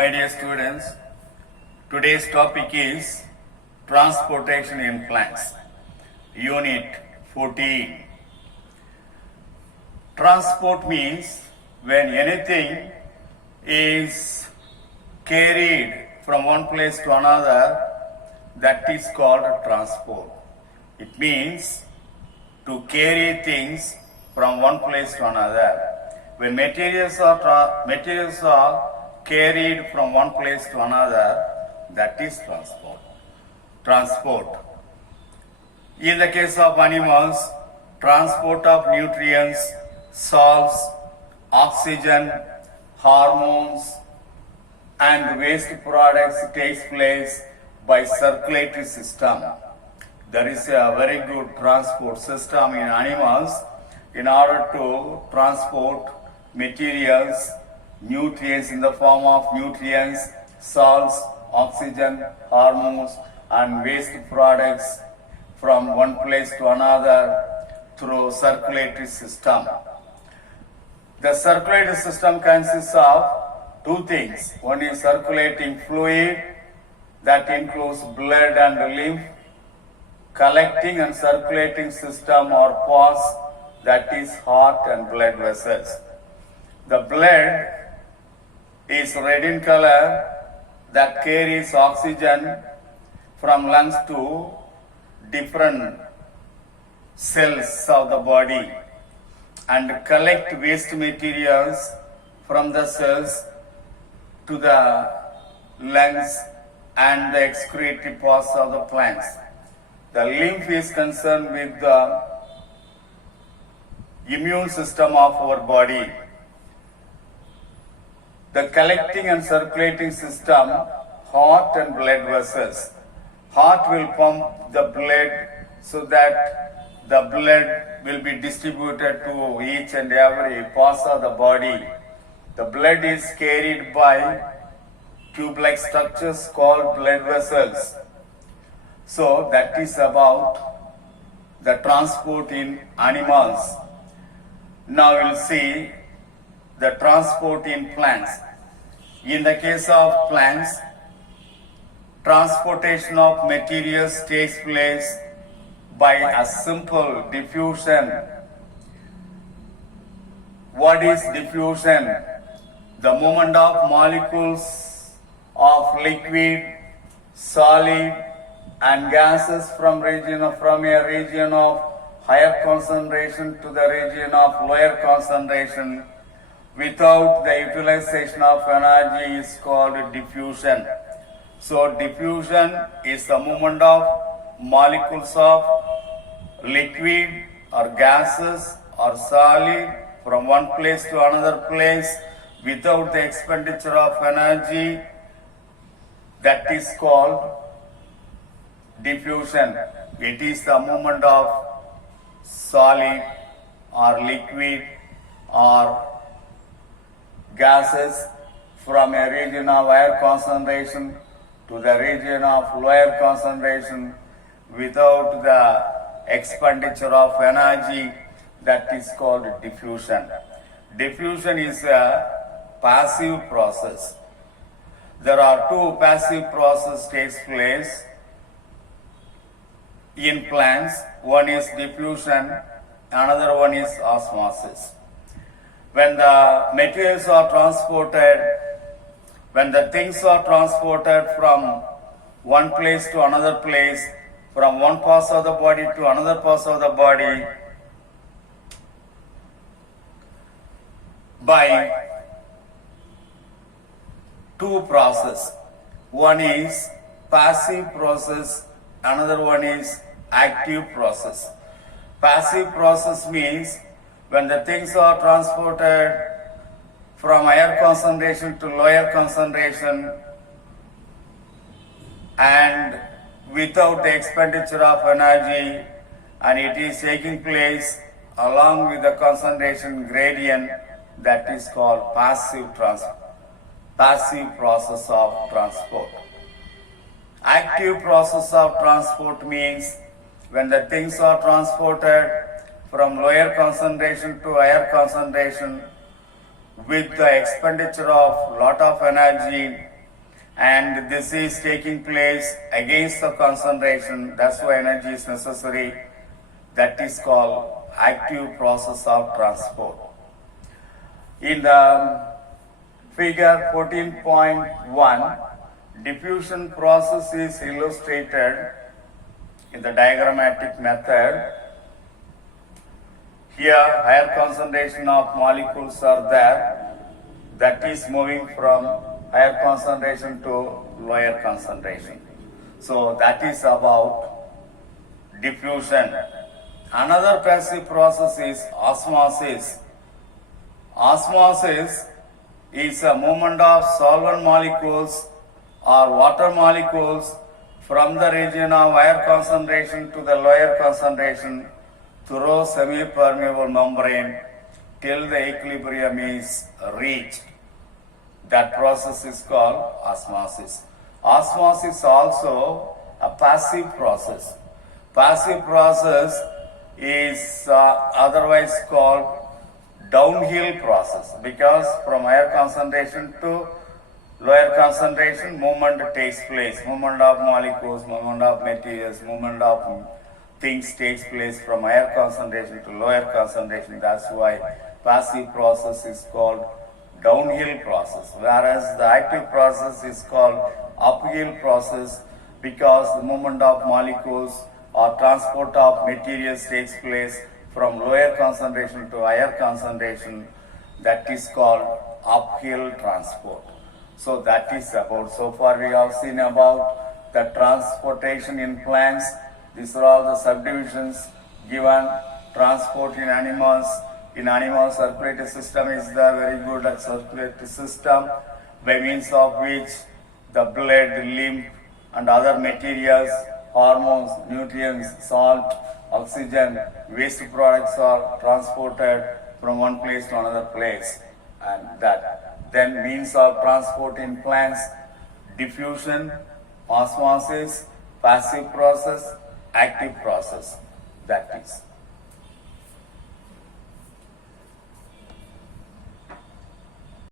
My dear students, today's topic is transportation in plants, Unit 14. Transport means when anything is carried from one place to another, that is called transport. It means to carry things from one place to another. When materials are carried from one place to another, that is transport. In the case of animals, transport of nutrients, salts, oxygen, hormones, and waste products takes place by circulatory system. There is a very good transport system in animals in order to transport materials, nutrients in the form of nutrients, salts, oxygen, hormones, and waste products from one place to another through circulatory system. The circulatory system consists of two things. One is circulating fluid that includes blood and lymph, collecting and circulating system or pores, that is heart and blood vessels. The blood is red in color that carries oxygen from lungs to different cells of the body and collect waste materials from the cells to the lungs and the excretory parts of the plants. The lymph is concerned with the immune system of our body. The collecting and circulating system, heart and blood vessels. Heart will pump the blood so that the blood will be distributed to each and every part of the body. The blood is carried by tube-like structures called blood vessels. So that is about the transport in animals. Now we'll see the transport in plants. In the case of plants, transportation of materials takes place by a simple diffusion. What is diffusion? The movement of molecules of liquid, solid, and gases from a region of higher concentration to the region of lower concentration without the utilization of energy is called diffusion. So diffusion is the movement of molecules of liquid or gases or solid from one place to another place without the expenditure of energy. That is called diffusion. It is the movement of solid or liquid or gases from a region of higher concentration to the region of lower concentration without the expenditure of energy. That is called diffusion. Diffusion is a passive process. There are two passive processes takes place in plants. One is diffusion, another one is osmosis. When the materials are transported, when the things are transported from one place to another place, from one part of the body to another part of the body, by two processes. One is passive process, another one is active process. Passive process means when the things are transported from higher concentration to lower concentration and without the expenditure of energy, and it is taking place along with the concentration gradient, that is called passive process of transport. Active process of transport means when the things are transported from lower concentration to higher concentration with the expenditure of lot of energy and this is taking place against the concentration. That's why energy is necessary. That is called active process of transport. In the figure 14.1, diffusion process is illustrated in the diagrammatic method. Here, higher concentration of molecules are there, that is moving from higher concentration to lower concentration. So that is about diffusion. Another passive process is osmosis. Osmosis is a movement of solvent molecules or water molecules from the region of higher concentration to the lower concentration through semi-permeable membrane till the equilibrium is reached. That process is called osmosis. Osmosis is also a passive process. Passive process is otherwise called downhill process, because from higher concentration to lower concentration, movement takes place. Movement of molecules, movement of materials, movement of things takes place from higher concentration to lower concentration. That's why passive process is called downhill process, whereas the active process is called uphill process, because the movement of molecules or transport of materials takes place from lower concentration to higher concentration. That is called uphill transport. So that is about, so far we have seen about the transportation in plants. These are all the subdivisions given. Transport in animals. In animal circulatory system is the very good circulatory system, by means of which the blood, lymph and other materials, hormones, nutrients, salt, oxygen, waste products are transported from one place to another place. And that then means of transport in plants: diffusion, osmosis, passive process, active process. That is.